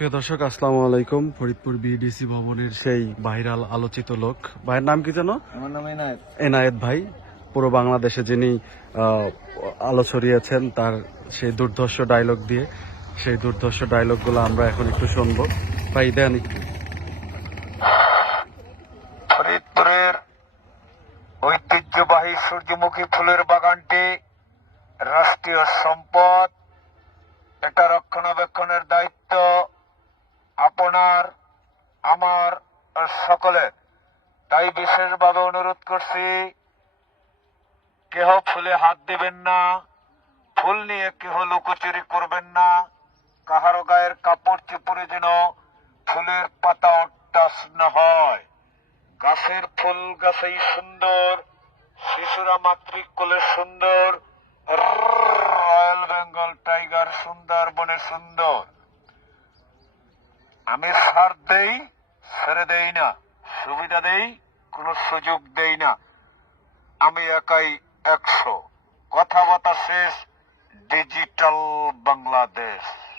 প্রিয় দর্শক আসসালামু আলাইকুম। ফরিদপুর বিডিসি ভবনের সেই ভাইরাল আলোচিত লোক। ভাইয়ের নাম কি যেন? আমার নাম এনায়েত। এনায়েত ভাই। পুরো বাংলাদেশে যিনি আহ, আলো ছড়িয়েছেন তার সেই দুর্ধর্ষ ডায়লগ দিয়ে সেই দুর্ধর্ষ ডায়লগগুলো আমরা এখন একটু শুনব। ভাই দেন একটু। ফরিদপুরের ঐতিহ্যবাহী সূর্যমুখী ফুলের বাগানটি রাষ্ট্রীয় সম্পদ। এটা রক্ষণাবেক্ষণের দায়িত্ব। আপনার, আমার আর সকলের তাই বিশেষভাবে অনুরোধ করছি, কেহ ফুলে হাত দিবেন না, ফুল নিয়ে কেহ লুকোচুরি করবেন না কাহারো গায়ের কাপড় চুপড়ে যেন ফুলের পাতা টাচ না হয়। গাছের ফুল গাছেই সুন্দর, শিশুরা মাতৃক কোলে সুন্দর রয়্যাল বেঙ্গল টাইগার সুন্দর সুন্দরবনে সুন্দর। আমি সার দেই, ছেড়ে দেই না, সুবিধা দেই, কোনো সুযোগ দেই না। আমি একাই একশো। কথাবার্তা শেষ ডিজিটাল বাংলাদেশ।